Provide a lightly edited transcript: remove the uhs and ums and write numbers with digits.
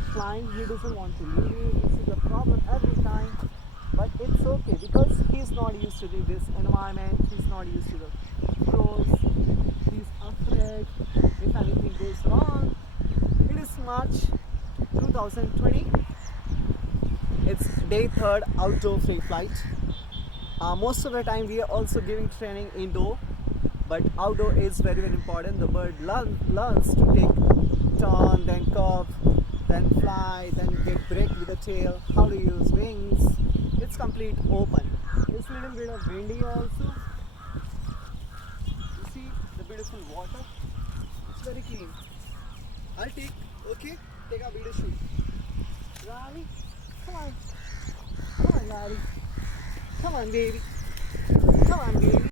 flying, he doesn't want to leave you. This is a problem every time, but it's okay because he's not used to this environment. He's not used to the crows. He's afraid if anything goes wrong. It is March 2020. It's day third outdoor free flight. Most of the time we are also giving training indoor, but outdoor is very important. The bird learns to take turn, then curve, then fly, then get break with the tail, how to use wings. It's complete open. It's a little bit of windy also. You see the beautiful water. It's very clean. I'll take, okay? Take a video shoot. Rally, come on. Come on, Rally. Come on, baby. Come on, baby.